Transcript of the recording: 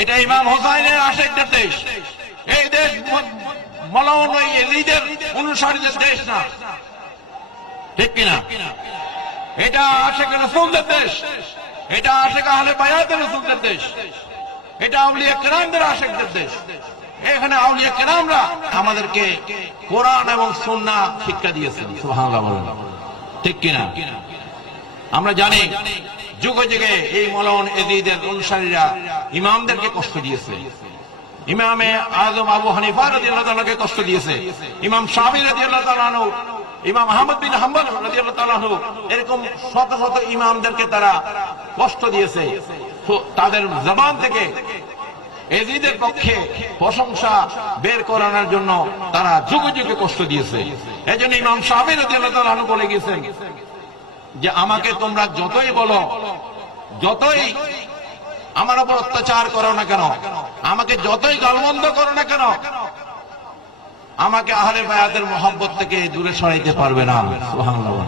এটা ইমাম হোসাইনের আশিকদের দেশ। এই দেশ মাওলানা ইয়াজিদের অনুসারীদের দেশ না, ঠিক কিনা? এটা আশিক রাসূলদের দেশ, এটা আশিক আহলে বায়াতের রাসূলদের দেশ, এটা আউলিয়া কিরামদের আশিকদের দেশ। এখানে আউলিয়া কিরামরা আমাদেরকে কোরআন এবং সুন্নাহ শিক্ষা দিয়েছেন। সুবহানাল্লাহ বলেন, ঠিক কিনা? আমরা জানি যুগে যুগে এই মাওলানা ইয়াজিদের অনুসারীরা ইমামদেরকে কষ্ট দিয়েছে। ইমামে আযম আবু হানিফা রাদিয়াল্লাহু তাআলাকে কষ্ট দিয়েছে, ইমাম শাফিঈ রাদিয়াল্লাহু তাআলা আনহু, ইমাম আহমদ বিন হাম্বল রাদিয়াল্লাহু তাআলা আনহু, এরকম শত শত ইমামদেরকে তারা কষ্ট দিয়েছে। তাদের জবান থেকে ইয়াজিদের পক্ষে প্রশংসা বের করানোর জন্য তারা যুগে যুগে কষ্ট দিয়েছে। এজন্য ইমাম শাফিঈ রাদিয়াল্লাহু তাআলা আনহু বলে গেছেন যে আমাকে তোমরা যতই বলো, যতই আমার উপর অত্যাচার করো না কেন, আমাকে যতই গালমন্দ করো না কেন, আমাকে আহলে বায়াতের মহব্বত থেকে দূরে সরাইতে পারবে না। সুবহানাল্লাহ।